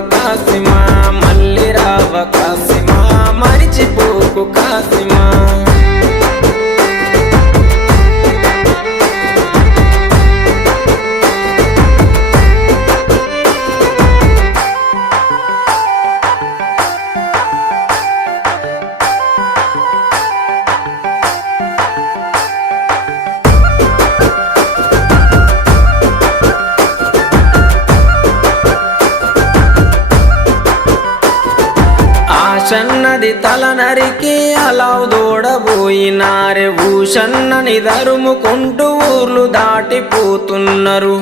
కాసిమా, మళ్ళీ రావ కాసిమా, మరిచిపోకు కాసిమా. ఆశన్నది తల నరికి అలావు దూడబోయినారే, ఊషన్నని దరుముకుంటూ ఊర్లు దాటిపోతున్నారు.